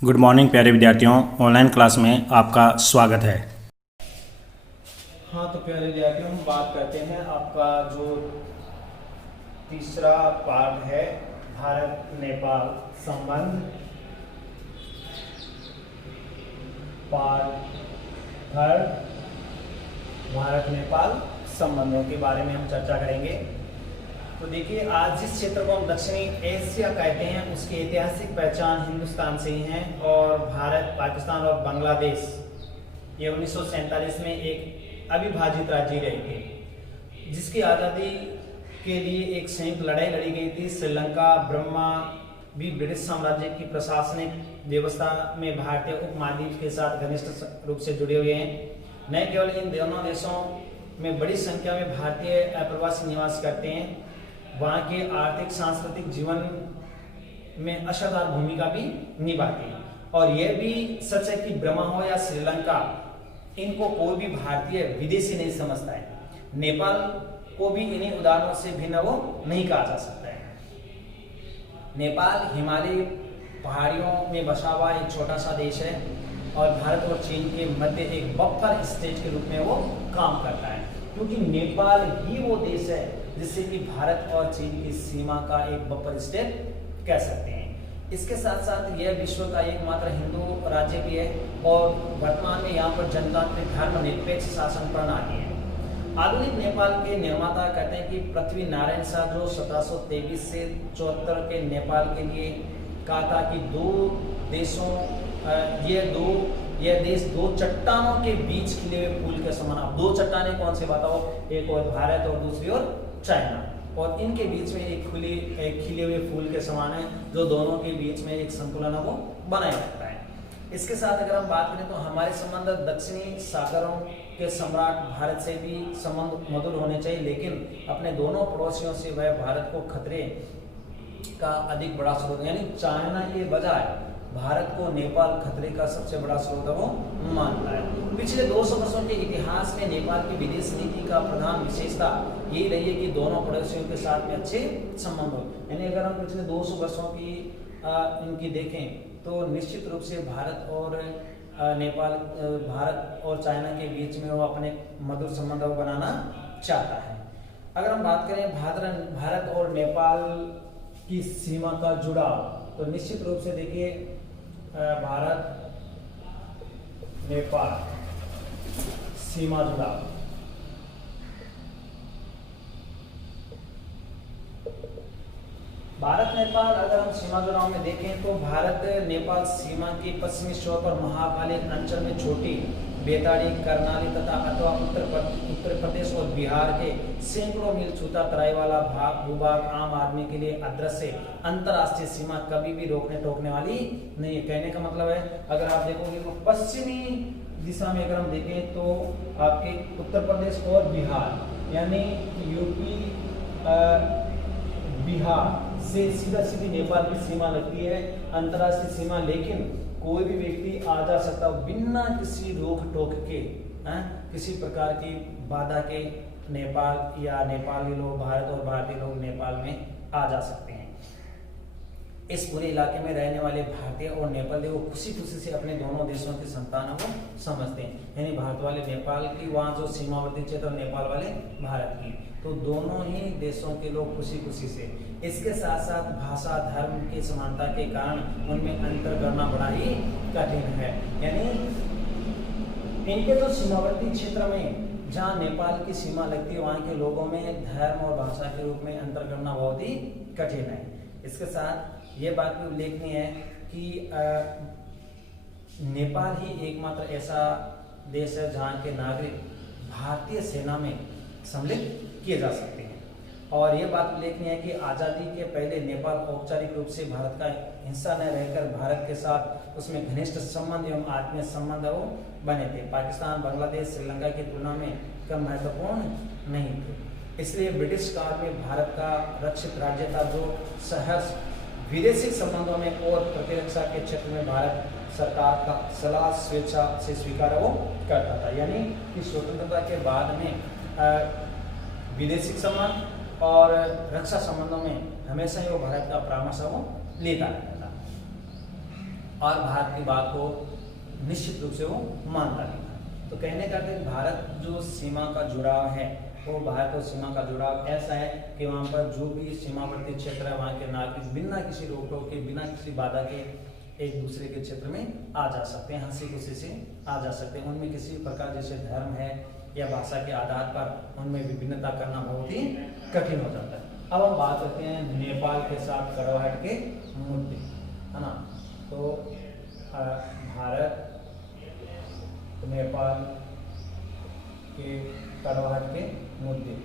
Good morning प्यारे विद्यार्थियों, online class में आपका स्वागत है। हाँ तो प्यारे विद्यार्थियों, हम बात करते हैं आपका जो तीसरा पार्ट है भारत नेपाल संबंध। पार्ट थर्ड, भारत नेपाल संबंधों के बारे में हम चर्चा करेंगे। तो देखिए, आज जिस क्षेत्र को हम दक्षिणी एशिया कहते हैं उसकी ऐतिहासिक पहचान हिंदुस्तान से ही है और भारत, पाकिस्तान और बांग्लादेश ये 1947 में एक अविभाजित राज्य रहे थे, जिसकी आज़ादी के लिए एक संयुक्त लड़ाई लड़ी गई थी। श्रीलंका, ब्रह्मा भी ब्रिटिश साम्राज्य की प्रशासनिक व्यवस्था में भारतीय उपमहाद्वीप के साथ घनिष्ठ रूप से जुड़े हुए हैं। न केवल इन दोनों देशों में बड़ी संख्या में भारतीय अप्रवासी निवास करते हैं, वहाँ के आर्थिक सांस्कृतिक जीवन में असाधार भूमिका भी निभाती है। और यह भी सच है कि ब्रह्मा हो या श्रीलंका, इनको कोई भी भारतीय विदेशी नहीं समझता है। नेपाल को भी इन्हीं उदाहरणों से भिन्न वो नहीं कहा जा सकता है। नेपाल हिमालयी पहाड़ियों में बसा हुआ एक छोटा सा देश है और भारत और चीन के मध्य एक बफर स्टेट के रूप में वो काम करता है, क्योंकि नेपाल ही वो देश है जिससे कि भारत और चीन की सीमा का एक बफर स्टेट कह सकते हैं। इसके साथ साथ यह विश्व का एकमात्र हिंदू राज्य भी है और वर्तमान में यहाँ पर जनतांत्रिक धर्मनिरपेक्ष शासन प्रणाली है। आधुनिक नेपाल के निर्माता कहते हैं कि पृथ्वी नारायण शाह, जो 1723 से 74 के नेपाल के लिए कहा था कि यह देश दो चट्टानों के बीच खिले हुए फूल के समान। अब दो चट्टानें कौन से बताओ, एक और भारत और दूसरी और चाइना, और इनके बीच में एक खिले हुए फूल के समान है, जो दोनों के बीच में एक संतुलन को बनाए रखता है। इसके साथ अगर हम बात करें तो हमारे संबंध दक्षिणी सागरों के सम्राट भारत से भी संबंध मधुर होने चाहिए, लेकिन अपने दोनों पड़ोसियों से वह भारत को खतरे का अधिक बड़ा स्रोत, यानी चाइना के बजाय भारत को नेपाल खतरे का सबसे बड़ा स्रोत वो मानता है। पिछले 200 वर्षों के इतिहास में नेपाल की विदेश नीति का प्रधान विशेषता यही रही है कि दोनों पड़ोसियों के साथ में अच्छे संबंध हो। यानी अगर हम पिछले 200 वर्षों की इनकी देखें तो निश्चित रूप से भारत और नेपाल, भारत और चाइना के बीच में वो अपने मधुर संबंध बनाना चाहता है। अगर हम बात करें भारत और नेपाल की सीमा का जुड़ाव, तो निश्चित रूप से देखिए, भारत नेपाल सीमा जुड़ाव, भारत नेपाल अगर हम सीमा जुड़ाव में देखें तो भारत नेपाल सीमा के पश्चिमी छोर पर महाकाली अंचल में छोटी बेताड़ी, करनाली तथा अथवा उत्तर प्रदेश और बिहार के सैकड़ों मील छूता तराई वाला भूभाग आम आदमी के लिए अदृश्य अंतरराष्ट्रीय सीमा कभी भी रोकने टोकने वाली नहीं है। कहने का मतलब है, अगर आप देखोगे तो पश्चिमी दिशा में अगर हम देखें तो आपके उत्तर प्रदेश और बिहार, यानी यूपी बिहार से सीधा सीधी नेपाल की सीमा लगती है, अंतरराष्ट्रीय सीमा, लेकिन कोई भी व्यक्ति आ जा सकता बिना किसी रोक टोक के, किसी प्रकार की बाधा के नेपाल, या नेपाली लोग भारत और भारतीय लोग नेपाल में आ जा सकते हैं। इस पूरे इलाके में रहने वाले भारतीय और नेपाली वो खुशी खुशी से अपने दोनों देशों की संतानों को समझते हैं, यानी भारत वाले नेपाल की, वहाँ जो सीमावर्ती क्षेत्र नेपाल वाले भारत की, तो दोनों ही देशों के लोग खुशी खुशी से। इसके साथ साथ भाषा धर्म की समानता के कारण उनमें अंतर करना बड़ा ही कठिन है, यानी इनके तो सीमावर्ती क्षेत्र में जहाँ नेपाल की सीमा लगती है वहाँ के लोगों में धर्म और भाषा के रूप में अंतर करना बहुत ही कठिन है। इसके साथ ये बात भी उल्लेखनीय है कि नेपाल ही एकमात्र ऐसा देश है जहाँ के नागरिक भारतीय सेना में सम्मिलित किए जा सकते हैं। और ये बात उल्लेखनीय है कि आज़ादी के पहले नेपाल औपचारिक रूप से भारत का हिस्सा न रहकर भारत के साथ उसमें घनिष्ठ संबंध एवं आत्मीय संबंध वो बने थे। पाकिस्तान, बांग्लादेश, श्रीलंका की तुलना में कम महत्वपूर्ण नहीं थे। इसलिए ब्रिटिश काल में भारत का रक्षित राज्य था, जो सहर्ष विदेशी संबंधों में और प्रतिरक्षा के क्षेत्र में भारत सरकार का सलाह स्वेच्छा से स्वीकार वो करता था। यानी कि स्वतंत्रता के बाद में विदेशी संबंध और रक्षा संबंधों में हमेशा ही वो भारत का परामर्श वो लेता रहता था। और भारत की बात को निश्चित रूप से वो मानता नहीं था। तो कहने का अर्थ है भारत जो सीमा का जुड़ाव है वो भारत और सीमा का जुड़ाव ऐसा है कि वहाँ पर जो भी सीमावर्ती क्षेत्र है वहाँ के नागरिक बिना किसी रोक टोक के, बिना किसी बाधा के एक दूसरे के क्षेत्र में आ जा सकते हैं, हंसी खुशी से आ जा सकते हैं। उनमें किसी प्रकार जैसे धर्म है या भाषा के आधार पर उनमें विभिन्नता करना बहुत ही कठिन हो जाता है। अब हम बात करते हैं नेपाल के साथ कड़वाहट के मुद्दे, है ना। तो भारत नेपाल के कड़वाहट के मुद्दे।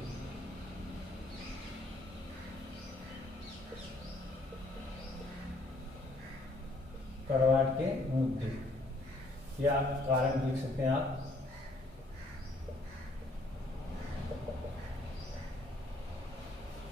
कड़वाहट के मुद्दे या कारण लिख सकते हैं आप।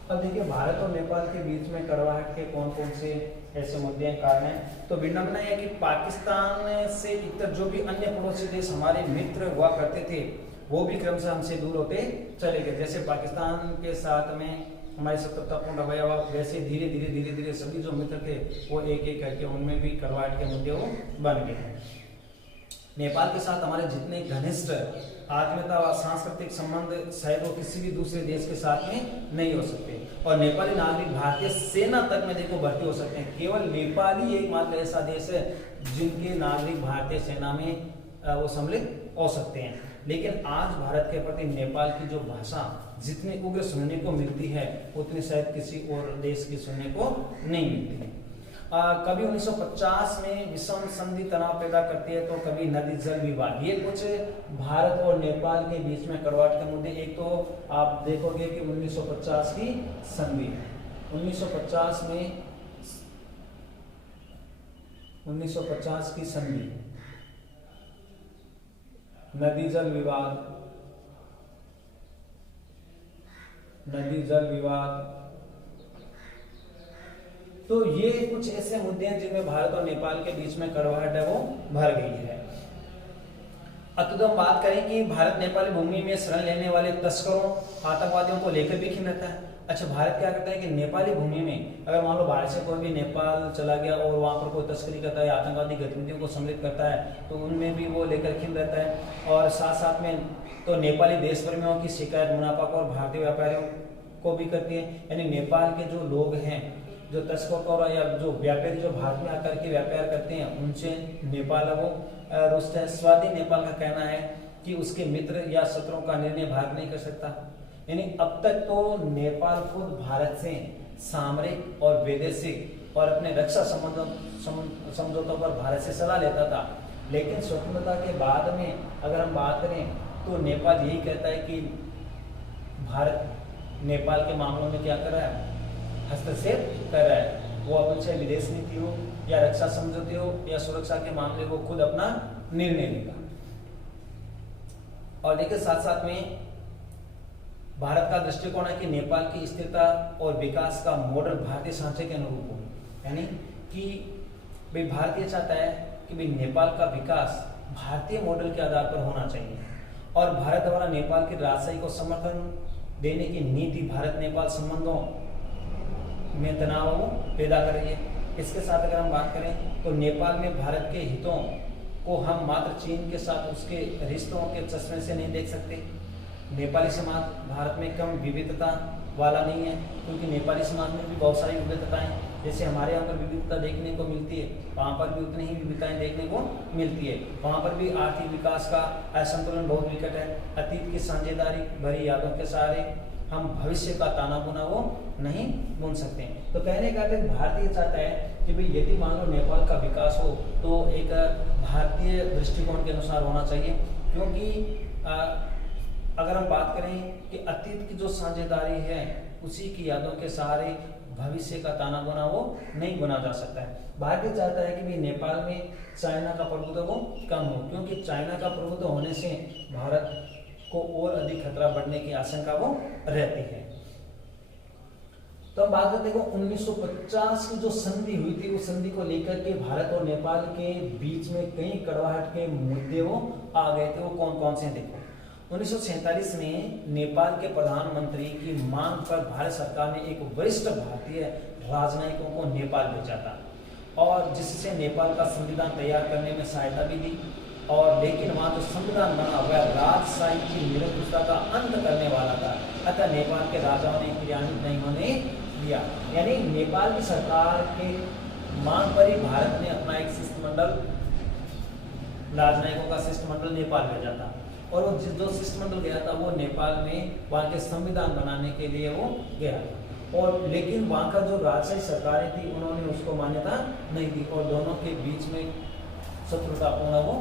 अब देखिए भारत और नेपाल के बीच में कड़वाहट के कौन कौन से ऐसे मुद्दे हैं, कारण हैं। तो विडंबना है कि पाकिस्तान से इतर जो भी अन्य पड़ोसी देश हमारे मित्र हुआ करते थे वो भी क्रमशः हमसे दूर होते चले गए। जैसे पाकिस्तान के साथ में हमारे शत्रुतापूर्ण रवैया हुआ, वैसे धीरे धीरे धीरे धीरे सभी जो मित्र थे वो एक एक करके उनमें भी कड़वाहट के मुद्दे वो बन गए हैं। नेपाल के साथ हमारे जितने घनिष्ठ आत्मीयता व सांस्कृतिक संबंध शायद वो किसी भी दूसरे देश के साथ में नहीं हो सकते। और नेपाली नागरिक भारतीय सेना तक में देखो भर्ती हो सकते हैं। केवल नेपाल ही एकमात्र ऐसा देश है जिनके नागरिक भारतीय सेना में वो सम्मिलित हो सकते हैं। लेकिन आज भारत के प्रति नेपाल की जो भाषा जितनी उग्र सुनने को मिलती है उतनी शायद किसी और देश की सुनने को नहीं मिलती है। कभी 1950 में विषम संधि तनाव पैदा करती है, तो कभी नदी जल विवाद। ये कुछ भारत और नेपाल के बीच में कड़वाहट के मुद्दे। एक तो आप देखोगे कि 1950 की संधि, 1950 में 1950 की संधि, नदी जल विवाद, नदी जल विवाद। तो ये कुछ ऐसे मुद्दे हैं जिनमें भारत और नेपाल के बीच में कड़वाहट है वो भर गई है। अब तो हम बात करें कि भारत नेपाली भूमि में शरण लेने वाले तस्करों आतंकवादियों को लेकर भी खिन्न रहता है। अच्छा, भारत क्या करता है कि नेपाली भूमि में अगर मान लो भारत से कोई भी नेपाल चला गया और वहाँ पर कोई तस्करी करता है, आतंकवादी गतिविधियों को सम्मिलित करता है, तो उनमें भी वो लेकर खिन्न रहता है। और साथ साथ में तो नेपाली देश प्रेमियों की शिकायत मुनाफाखोर भारतीय व्यापारियों को भी करती है। यानी नेपाल के जो लोग हैं, जो तस्कर या जो व्यापारी जो भारत में आकर के व्यापार करते हैं, उनसे नेपाल वो रुष्ट है। स्वादी नेपाल का कहना है कि उसके मित्र या शत्रुओं का निर्णय भारत नहीं कर सकता। यानी अब तक तो नेपाल खुद भारत से सामरिक और वैदेशिक और अपने रक्षा समझौतों पर भारत से सलाह लेता था। लेकिन स्वतंत्रता के बाद में अगर हम बात करें तो नेपाल यही कहता है कि भारत नेपाल के मामलों में क्या कर रहा है, हस्तक्षेप कर रहा है। वो अपन चाहे विदेश नीति हो या रक्षा समझौते हो या सुरक्षा के मामले को खुद अपना निर्णय लेगा। और देखिए साथ साथ में भारत का दृष्टिकोण है कि नेपाल की स्थिरता और विकास का मॉडल भारतीय सांचे के अनुरूप हो। यानी कि भाई भारतीय चाहता है कि भाई नेपाल का विकास भारतीय मॉडल के आधार पर होना चाहिए। और भारत द्वारा नेपाल की राजशाही को समर्थन देने की नीति भारत नेपाल संबंधों में तनाव पैदा कर रही है। इसके साथ अगर हम बात करें तो नेपाल में भारत के हितों को हम मात्र चीन के साथ उसके रिश्तों के चश्मे से नहीं देख सकते। नेपाली समाज भारत में कम विविधता वाला नहीं है, क्योंकि नेपाली समाज में भी बहुत सारी विविधताएं, जैसे हमारे यहाँ पर विविधता देखने को मिलती है, वहाँ पर भी उतनी ही विविधताएं देखने को मिलती है। वहाँ पर भी आर्थिक विकास का असंतुलन बहुत विकट है। अतीत की साझेदारी भरी यादों के सहारे हम भविष्य का ताना बुना वो नहीं बुन सकते। तो कहने का अर्थ भारतीय चाहता है कि भाई यदि मान लो नेपाल का विकास हो तो एक भारतीय दृष्टिकोण के अनुसार होना चाहिए। क्योंकि अगर हम बात करें कि अतीत की जो साझेदारी है उसी की यादों के सहारे भविष्य का ताना बुना वो नहीं बुना जा सकता है। भारत चाहता है कि भी नेपाल में चाइना का प्रभुत्व वो कम हो, क्योंकि चाइना का प्रभुत्व होने से भारत को और अधिक खतरा बढ़ने की आशंका वो रहती है। तो हम बात करते हैं 1950 की जो संधि हुई थी, उस संधि को लेकर के भारत और नेपाल के बीच में कई कड़वाहट के मुद्दे वो आ गए थे। वो कौन कौन से देखो, 1947 में नेपाल के प्रधानमंत्री की मांग पर भारत सरकार ने एक वरिष्ठ भारतीय राजनयिकों को नेपाल भेजा था। और जिससे नेपाल का संविधान तैयार करने में सहायता भी दी। और लेकिन वहाँ जो संविधान बना वह राजशाही की निरंकुशता का अंत करने वाला था, अतः नेपाल के राजाओं ने क्रियान्वित नहीं होने दिया। यानी नेपाल की सरकार के मांग पर ही भारत ने अपना एक शिष्टमंडल, राजनयिकों का शिष्टमंडल नेपाल भेजा था। और वो जो शिष्टमंडल गया था वो नेपाल में वहाँ के संविधान बनाने के लिए वो गया था। और लेकिन वहाँ का जो राजशाही सरकारें थी उन्होंने उसको मान्यता नहीं दी और दोनों के बीच में शत्रुतापूर्ण वो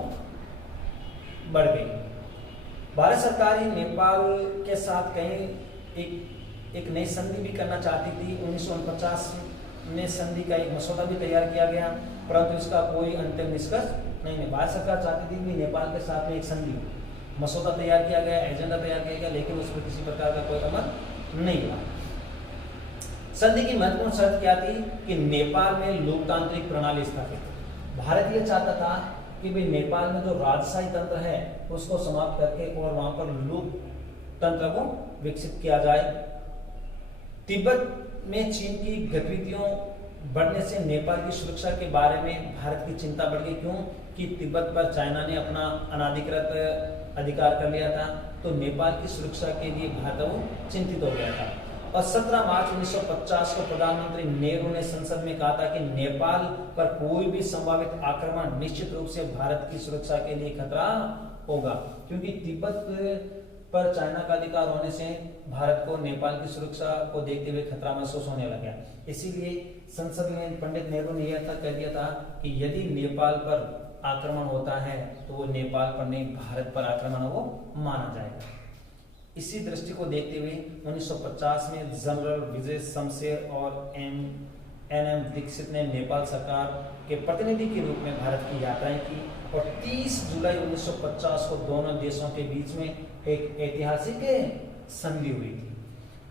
बढ़ गई। भारत सरकार ही नेपाल के साथ कहीं एक नई संधि भी करना चाहती थी। 1949 में संधि का एक मसौदा भी तैयार किया गया, परंतु इसका कोई अंतिम निष्कर्ष नहीं। भारत सरकार चाहती थी कि नेपाल के साथ में एक संधि, मसौदा तैयार किया गया, एजेंडा तैयार किया गया, लेकिन उस पर किसी प्रकार का कोई अमल नहीं हुआ। संधि की महत्वपूर्ण शर्त क्या थी कि नेपाल में लोकतांत्रिक प्रणाली स्थापित। भारत ये चाहता था कि भाई नेपाल में जो राजशाही तंत्र है उसको समाप्त करके और वहां पर लोकतंत्र को विकसित किया जाए। तिब्बत में चीन की गतिविधियों बढ़ने से नेपाल की सुरक्षा के बारे में भारत की चिंता बढ़ गई। क्यों कि तिब्बत पर चाइना ने अपना अनाधिकृत अधिकार कर लिया था, तो नेपाल की सुरक्षा के लिए भारत चिंतित हो गया था। और 17 मार्च 1950 को प्रधानमंत्री नेहरू ने संसद में कहा था कि नेपाल पर कोई भी संभावित आक्रमण निश्चित रूप से भारत की सुरक्षा के लिए खतरा होगा, क्योंकि तिब्बत पर चाइना का अधिकार होने से भारत को नेपाल की सुरक्षा को देखते हुए खतरा महसूस होने लगा। इसीलिए संसद में पंडित नेहरू ने यह तक कह दिया था कि यदि नेपाल पर आक्रमण होता है तो वो नेपाल पर नहीं भारत पर आक्रमण वो माना जाएगा। इसी दृष्टि को देखते हुए 1950 में जनरल विजय शमशेर और एन.एम. दीक्षित ने नेपाल सरकार के प्रतिनिधि के रूप में भारत की यात्राएं की और 30 जुलाई 1950 को दोनों देशों के बीच में एक ऐतिहासिक संधि हुई थी।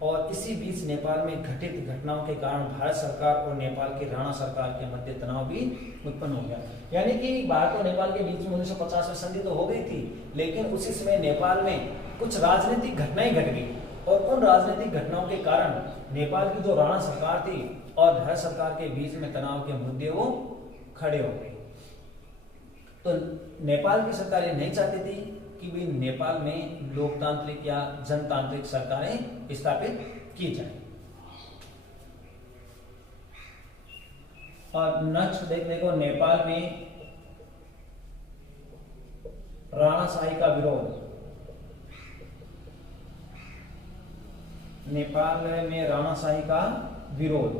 और इसी बीच नेपाल में घटित घटनाओं के कारण भारत सरकार और नेपाल की राणा सरकार के मध्य तनाव भी उत्पन्न हो गया। यानी कि भारत और नेपाल के बीच में 1950 में संधि तो हो गई थी, लेकिन उसी समय नेपाल में कुछ राजनीतिक घटनाएं घट गई और उन राजनीतिक घटनाओं के कारण नेपाल की जो राणा सरकार थी और भारत सरकार के बीच में तनाव के मुद्दे वो खड़े हो गए। तो नेपाल की सरकार ये नहीं चाहती थी कि भी नेपाल में लोकतांत्रिक या जनतांत्रिक सरकारें स्थापित की जाए। और नेक्स्ट देखने को नेपाल में राणाशाही का विरोध। नेपाल में राणाशाही का विरोध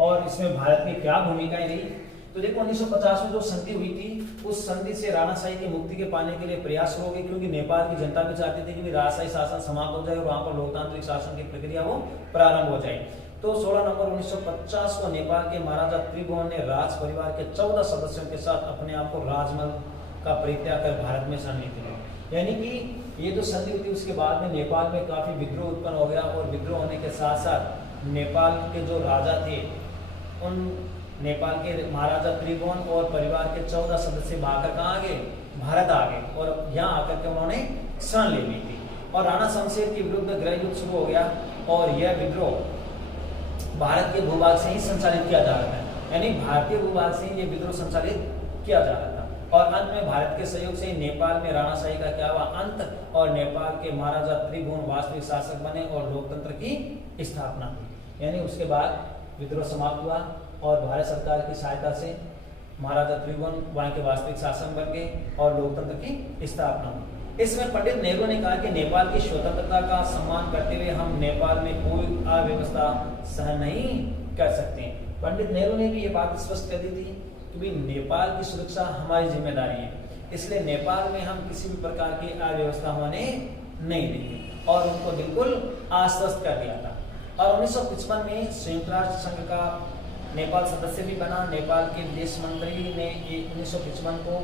और इसमें भारत की क्या भूमिकाएं रही। तो देखो 1950 में जो संधि हुई थी उस संधि से राणाशाही की मुक्ति के पाने के लिए प्रयास हो गए, क्योंकि नेपाल की जनता भी चाहती थी कि राजशाही शासन समाप्त हो जाए और वहां पर लोकतांत्रिक शासन की प्रक्रिया वो प्रारंभ हो जाए। तो 16 नवंबर 1950 को नेपाल के महाराजा त्रिभुवन ने राज परिवार के 14 सदस्यों के साथ अपने आप को राजमहल का परित्याग कर भारत में शरण ली। यानी कि ये जो संधि हुई थी उसके बाद में नेपाल में काफी विद्रोह उत्पन्न हो गया और विद्रोह होने के साथ साथ नेपाल के जो राजा थे उन नेपाल के महाराजा त्रिभुवन और परिवार के 14 सदस्य भागकर कहाँ आ गए, भारत आ गए और यहाँ आकर के उन्होंने शरण ले ली थी। और राणा शमशेर के विरुद्ध गृह युद्ध शुरू हो गया और यह विद्रोह भारत के भूभाग से ही संचालित किया जा रहा था, यानी भारतीय भूभाग से ही ये विद्रोह संचालित किया जा रहा था। और अंत में भारत के सहयोग से नेपाल में राणाशाही का क्या हुआ अंत और नेपाल के महाराजा त्रिभुवन वास्तविक शासक बने और लोकतंत्र की स्थापना हुई। यानी उसके बाद विद्रोह समाप्त हुआ और भारत सरकार की सहायता से महाराजा त्रिभुवन वहां के वास्तविक शासन बन गए और लोकतंत्र की स्थापना हुई। इसमें पंडित नेहरू ने कहा कि नेपाल की स्वतंत्रता का सम्मान करते हुए हम नेपाल में कोई अव्यवस्था सहन नहीं कर सकते। पंडित नेहरू ने भी ये बात स्पष्ट कर दी थी कि भी नेपाल की सुरक्षा हमारी जिम्मेदारी है, इसलिए नेपाल में हम किसी भी प्रकार की अव्यवस्था होने नहीं देंगे और उनको बिल्कुल आश्वस्त कर दिया था। और 1955 में संयुक्त राष्ट्र संघ का नेपाल सदस्य भी बना। नेपाल के विदेश मंत्री ने 1955 को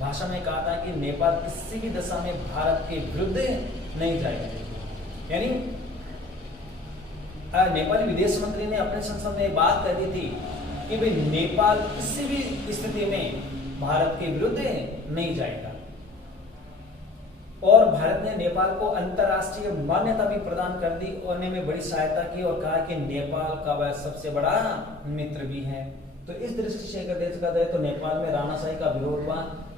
भाषण में कहा था कि नेपाल किसी भी दशा में भारत के विरुद्ध नहीं जाएगा। यानी नेपाली विदेश मंत्री ने अपने संसद में बात कर दी थी कि भाई नेपाल किसी भी स्थिति में भारत के विरुद्ध नहीं जाएगा। और भारत ने नेपाल को अंतर्राष्ट्रीय मान्यता भी प्रदान कर दी और ने में बड़ी सहायता की और कहा कि नेपाल का वह सबसे बड़ा मित्र भी है। तो इस दृष्टि से अगर देखा जाए तो नेपाल में राणाशाही का विरोध हुआ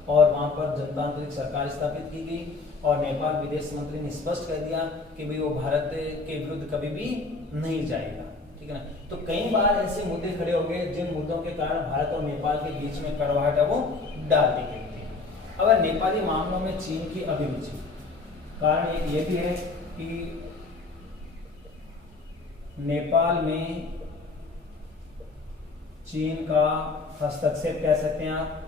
और वहां पर जनतांत्रिक सरकार स्थापित की गई और नेपाल विदेश मंत्री ने स्पष्ट कर दिया कि भाई वो भारत के विरुद्ध कभी भी नहीं जाएगा, ठीक है ना। तो कई बार ऐसे मुद्दे खड़े हो गए जिन मुद्दों के कारण भारत और नेपाल के बीच में कड़वाहट है वो डाल दी गई थी। अब नेपाली मामलों में चीन की अभिरुचि, कारण एक ये भी है कि नेपाल में चीन का हस्तक्षेप कह सकते हैं आप,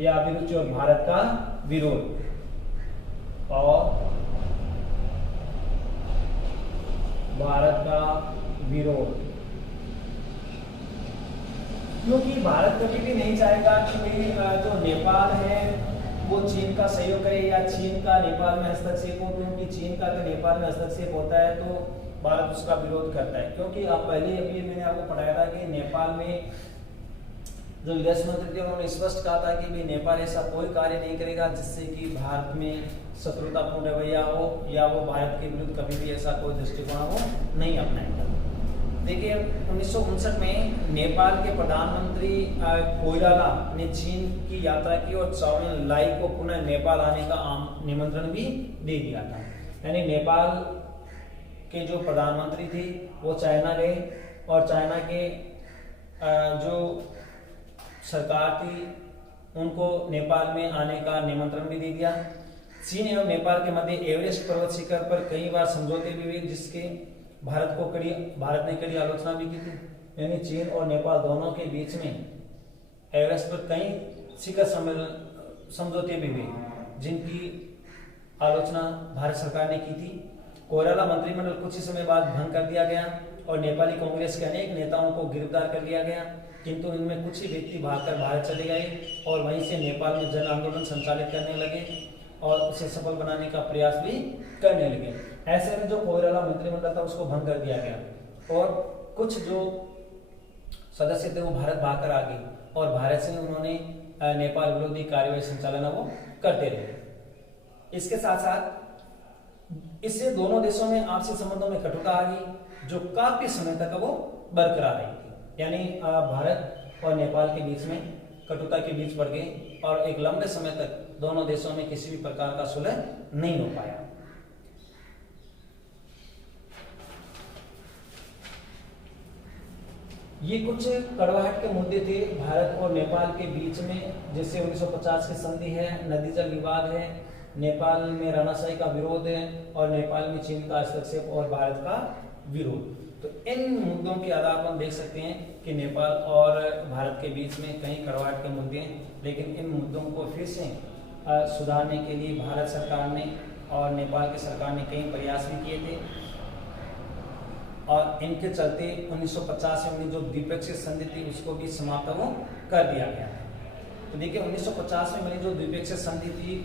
या अभिरुचि और भारत का विरोध और भारत का विरोध, क्योंकि भारत कभी भी नहीं चाहेगा कि जो नेपाल है वो चीन का सहयोग करे या चीन का नेपाल में हस्तक्षेप हो, क्योंकि चीन का अगर नेपाल में हस्तक्षेप होता है तो भारत उसका विरोध करता है। क्योंकि आप पहले अभी मैंने आपको पढ़ाया था कि नेपाल में जो विदेश मंत्री थे उन्होंने स्पष्ट कहा था कि नेपाल ऐसा कोई कार्य नहीं करेगा जिससे कि भारत में शत्रुतापूर्ण रवैया हो या वो भारत के विरुद्ध कभी भी ऐसा कोई दृष्टिकोण वो नहीं अपनाएगा। देखिए 1959 में नेपाल के प्रधानमंत्री कोइराला ने चीन की यात्रा की और चाउ एन लाई को पुनः नेपाल आने का निमंत्रण भी दे दिया था। यानी नेपाल के जो प्रधानमंत्री थे वो चाइना गए और चाइना के जो सरकार थी उनको नेपाल में आने का निमंत्रण भी दे दिया। चीन एवं नेपाल के मध्य एवरेस्ट पर्वत शिखर पर कई बार समझौते भी हुए जिसके भारत ने कड़ी आलोचना भी की थी। यानी चीन और नेपाल दोनों के बीच में एवरेस्ट पर कई शिखर समझौते भी हुए जिनकी आलोचना भारत सरकार ने की थी। कोइराला मंत्रिमंडल कुछ ही समय बाद भंग कर दिया गया और नेपाली कांग्रेस के अनेक नेताओं को गिरफ्तार कर लिया गया, किंतु इनमें कुछ ही व्यक्ति भागकर भारत चले गए और वहीं से नेपाल में जन आंदोलन संचालित करने लगे और उसे सफल बनाने का प्रयास भी करने लगे। ऐसे में जो कोइराला मंत्रिमंडल था उसको भंग कर दिया गया और कुछ जो सदस्य थे वो भारत भागकर आ गए और भारत से उन्होंने नेपाल विरोधी कार्यवाही संचालन वो करते रहे। इसके साथ साथ इससे दोनों देशों में आपसी संबंधों में कटुता आ गई जो काफी समय तक वो बरकरार रही थी। यानी भारत और नेपाल के बीच में कटुता के बीच बढ़ गई और एक लंबे समय तक दोनों देशों में किसी भी प्रकार का सुलह नहीं हो पाया। ये कुछ कड़वाहट के मुद्दे थे भारत और नेपाल के बीच में, जैसे 1950 की संधि है, नदी जल विवाद है, नेपाल में राणाशाही का विरोध है और नेपाल में चीन का हस्तक्षेप और भारत का विरोध। तो इन मुद्दों के आधार पर हम देख सकते हैं कि नेपाल और भारत के बीच में कई कड़वाहट के मुद्दे हैं, लेकिन इन मुद्दों को फिर से सुधारने के लिए भारत सरकार ने और नेपाल की सरकार ने कई प्रयास भी किए थे और इनके चलते 1950 में जो द्विपक्षीय संधि थी उसको भी समाप्त वो कर दिया गया। तो देखिए 1950 में बनी जो द्विपक्षीय संधि थी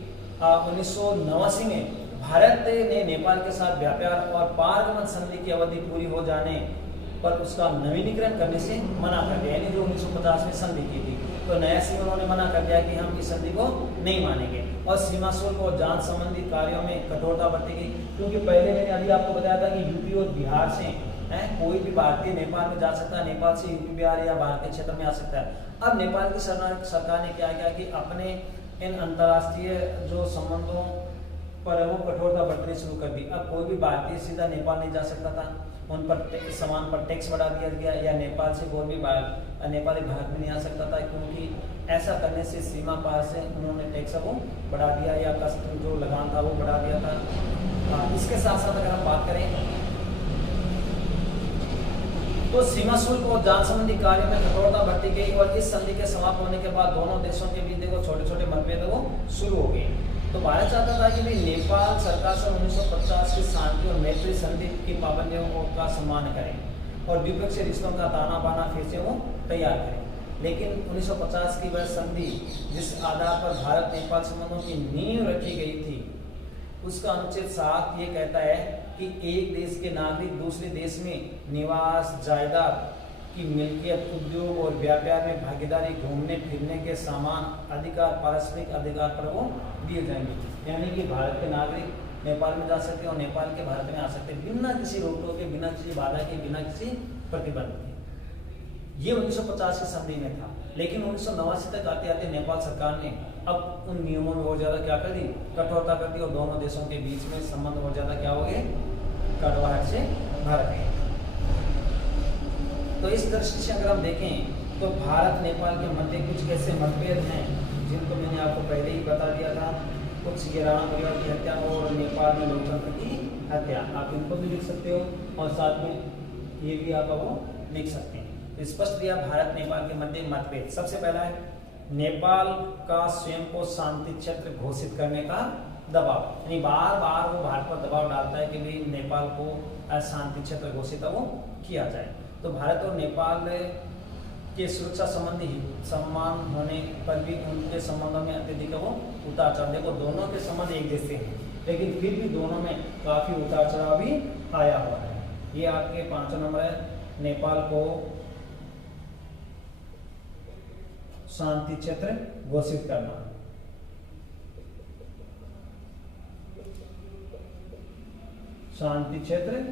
1989 में भारत ने नेपाल के साथ व्यापार और पारगमन संधि की अवधि पूरी हो जाने पर उसका नवीनीकरण करने से मना कर दिया। यानी जो 1950 में संधि की थी तो नया सीमा उन्होंने मना कर दिया कि हम इस संधि को नहीं मानेंगे और सीमा शुल्क और जांच संबंधी कार्यों में कठोरता बरती गई। क्योंकि पहले मैंने अभी आपको बताया था कि यूपी और बिहार से कोई भी भारतीय नेपाल में जा सकता है, नेपाल से यूपी बिहार या बाहर के क्षेत्र में आ सकता है। अब नेपाल की सरकार ने क्या किया कि अपने इन अंतर्राष्ट्रीय जो संबंधों पर वो कठोरता बरतनी शुरू कर दी। अब कोई भी भारतीय सीधा नेपाल नहीं जा सकता था, उन पर सामान पर टैक्स बढ़ा दिया गया या नेपाल से कोई भी नेपाली भारत में नहीं आ सकता था, क्योंकि ऐसा करने से सीमा पार से उन्होंने टैक्स वो बढ़ा दिया या कस्ट जो लगान था वो बढ़ा दिया था। इसके साथ साथ अगर हम बात करें तो सीमा शुल्क और जांच संबंधी कार्यों में कठोरता बढ़ती गई और इस संधि के समाप्त होने के बाद दोनों देशों के बीच देखो छोटे छोटे मतभेद वो शुरू हो गए। तो भारत चाहता था कि नेपाल सरकार से 1950 की शांति और मैत्री संधि की पाबंदियों का सम्मान करें और द्विपक्षीय रिश्तों का ताना बाना फिर से वो तैयार करें। लेकिन 1950 की वह संधि जिस आधार पर भारत नेपाल संबंधों की नींव रखी गई थी उसका अनुच्छेद 7 ये कहता है कि एक देश के नागरिक दूसरे देश में निवास, जायदाद कि मिल्कियत, उद्योग और व्यापार में भागीदारी, घूमने फिरने के सामान अधिकार, पारस्परिक अधिकार पर वो दिए जाएंगे। यानी कि भारत के नागरिक नेपाल में जा सकते हैं और नेपाल के भारत में आ सकते हैं बिना किसी रोक टोक के, बिना किसी बाधा के, बिना किसी प्रतिबंध के। ये 1950 की संधि में था, लेकिन 1989 तक आते आते नेपाल सरकार ने अब उन नियमों में बहुत ज्यादा क्या कर दी, कठोरता कर दी और दोनों देशों के बीच में संबंध बहुत ज्यादा क्या हो गए, कड़वाहट से भर गए। तो इस दृष्टि से अगर हम देखें तो भारत नेपाल के मध्य कुछ ऐसे मतभेद हैं जिनको मैंने आपको पहले ही बता दिया था। कुछ ये राणा परिवार की हत्या और नेपाल में लोकतंत्र की हत्या, आप इनको भी लिख सकते हो और साथ में ये भी आप वो लिख सकते हैं। तो स्पष्ट दिया भारत नेपाल के मध्य मतभेद। सबसे पहला है नेपाल का स्वयं को शांति क्षेत्र घोषित करने का दबाव, यानी बार बार वो भारत पर दबाव डालता है कि भाई नेपाल को शांति क्षेत्र घोषित वो किया जाए। तो भारत और नेपाल के सुरक्षा संबंधी सम्मान होने पर भी उनके संबंधों में अत्यधिक वो उतार चढ़ाव, देखो दोनों के संबंध एक जैसे हैं लेकिन फिर भी दोनों में काफी उतार चढ़ाव भी आया हुआ है। ये आपके 5वां नंबर है, नेपाल को शांति क्षेत्र घोषित करना। शांति क्षेत्र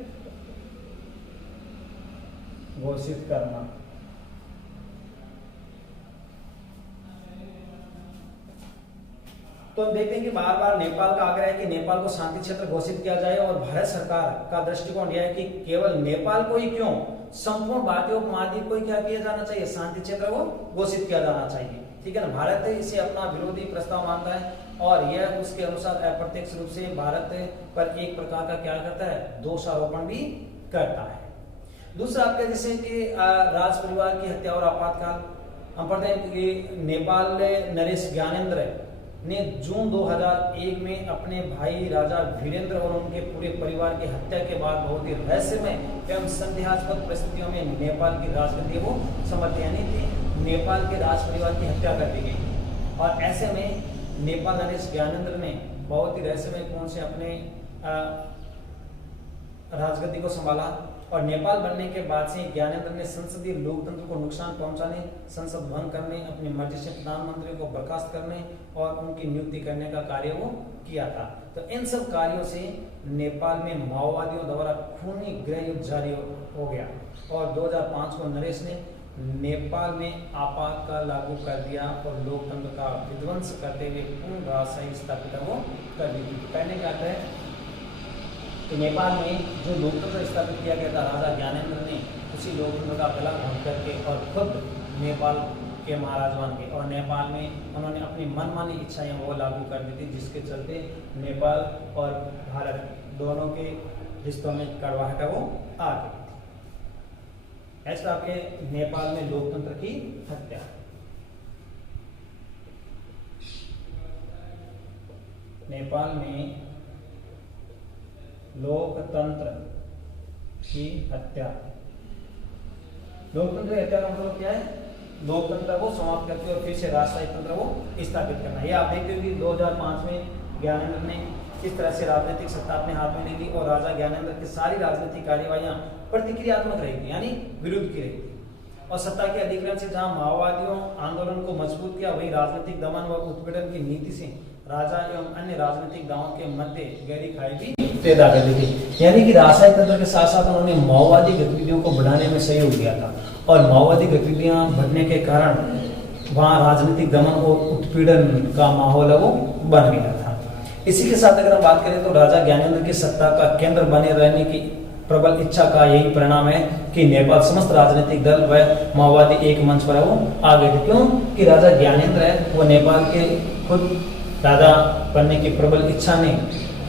घोषित करना। तो हम देखते हैं कि बार बार नेपाल का आग्रह है कि नेपाल को शांति क्षेत्र घोषित किया जाए और भारत सरकार का दृष्टिकोण यह है कि केवल नेपाल को ही क्यों, संपूर्ण भारतीय उपमहाद्वीप को ही क्या किया जाना चाहिए, शांति क्षेत्र को घोषित किया जाना चाहिए। ठीक है ना, भारत इसे अपना विरोधी प्रस्ताव मानता है और यह उसके अनुसार अप्रत्यक्ष रूप से भारत पर एक प्रकार का क्या करता है, दोषारोपण भी करता है। दूसरा आपका जैसे कि राज परिवार की हत्या और आपातकाल, हम पढ़ते हैं कि नेपाल नरेश ज्ञानेंद्र ने जून 2001 में अपने भाई राजा वीरेंद्र और उनके पूरे परिवार की हत्या के बाद बहुत ही रहस्यमय एवं संदेहास्पद परिस्थितियों में नेपाल की राजगद्दी वो समझते, यानी कि नेपाल के राज परिवार की हत्या कर दी गई और ऐसे में नेपाल नरेश ज्ञानेंद्र ने बहुत ही रहस्यमय कोण से अपने राजगद्दी को संभाला और नेपाल बनने के बाद से ज्ञानेंद्र ने संसदीय लोकतंत्र को नुकसान पहुंचाने, संसद भंग करने, अपनी मर्जी से प्रधानमंत्री को बर्खास्त करने और उनकी नियुक्ति करने का कार्य वो किया था। तो इन सब कार्यों से नेपाल में माओवादियों द्वारा खूनी गृह युद्ध जारी हो गया और 2005 को नरेश ने नेपाल में आपातकाल लागू कर दिया और लोकतंत्र का विध्वंस करते हुए पूर्ण राजशाही स्थापित वो कर दी। कहने का अर्थ है कि नेपाल में जो लोकतंत्र स्थापित किया गया था राजा ज्ञानेंद्र ने उसी लोकतंत्र का गला घोंट करके और खुद नेपाल के महाराज बन गए और नेपाल में उन्होंने अपनी मनमानी इच्छाएं वो लागू कर दी थी, जिसके चलते नेपाल और भारत दोनों के रिश्तों में कड़वाहट वो आ गई थी। ऐसा आपके नेपाल में लोकतंत्र की हत्या। नेपाल में लोकतंत्र की हत्या। लोकतंत्र की हत्या का मतलब क्या है, लोकतंत्र को समाप्त करके और फिर से राजशाही तंत्र को स्थापित करना। ये आप देखते हो कि 2005 में ज्ञानेंद्र ने किस तरह से राजनीतिक सत्ता अपने हाथ में ले ली और राजा ज्ञानेंद्र की सारी राजनीतिक कार्यवाहियां प्रतिक्रियात्मक रहेगी, यानी विरुद्ध की रहेगी और सत्ता के अधिग्रहण से जहां माओवादियों आंदोलन को मजबूत किया, वही राजनीतिक दमन व उत्पीड़न की नीति से राजा एवं अन्य राजनीतिक दावों के मध्य गहरी खाई भी पैदा कर दी थी। यानी कि राजशाही तंत्र के साथ साथ उन्होंने माओवादी गतिविधियों को बढ़ाने में सहयोग दिया था और माओवादी गतिविधियां बढ़ने के कारण वहां राजनीतिक दमन और उत्पीड़न का माहौल वो बन गया था। इसी के साथ अगर हम बात करें तो राजा ज्ञानेंद्र की सत्ता का केंद्र बने रहने की प्रबल इच्छा का यही परिणाम है कि नेपाल समस्त राजनीतिक दल व माओवादी एक मंच पर वो आ गए थे। क्यों कि राजा ज्ञानेंद्र है वो नेपाल के खुद राजा बनने की प्रबल इच्छा ने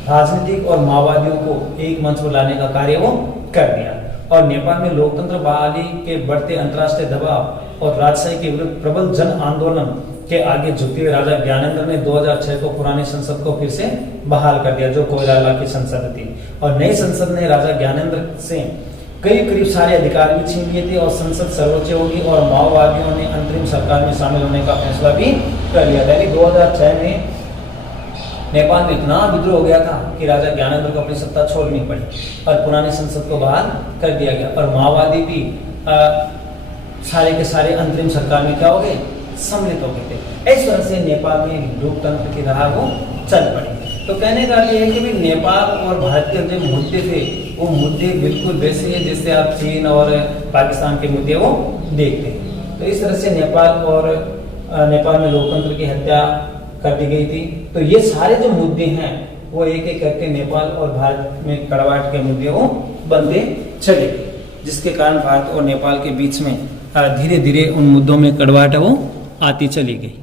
राजनीतिक और माओवादियों को एक मंच पर लाने का कार्य वो कर दिया और नेपाल में लोकतंत्र बहाली के बढ़ते अंतर्राष्ट्रीय दबाव और राजशाही के विरुद्ध प्रबल जन आंदोलन के आगे झुकते हुए राजा ज्ञानेंद्र ने 2006 को पुरानी संसद को फिर से बहाल कर दिया, जो कोइराला की संसद थी और नई संसद ने राजा ज्ञानेंद्र से करीब सारे अधिकार भी छीन लिए थे और संसद सर्वोच्च होगी और माओवादियों ने अंतरिम सरकार में शामिल होने का फैसला भी कर लिया था। 2006 में नेपाल में इतना विद्रोह हो गया था कि राजा ज्ञानेंद्र को अपनी सत्ता छोड़नी पड़ी और पुरानी संसद को बहाल कर दिया गया और माओवादी भी सारे के सारे अंतरिम सरकार में क्या हो गए, सम्मिलित हो गए थे। इस तरह से नेपाल में लोकतंत्र की राह वो चल पड़ी। तो कहने का ये है कि भाई नेपाल और भारत के जो मुद्दे थे वो मुद्दे बिल्कुल वैसे हैं जैसे आप चीन और पाकिस्तान के मुद्दे वो देखते हैं। तो इस तरह से नेपाल में लोकतंत्र की हत्या कर दी गई थी। तो ये सारे जो मुद्दे हैं वो एक एक करके नेपाल और भारत में कड़वाहट के मुद्दे वो बनते चले गए, जिसके कारण भारत और नेपाल के बीच में धीरे धीरे उन मुद्दों में कड़वाहट वो आती चली गई।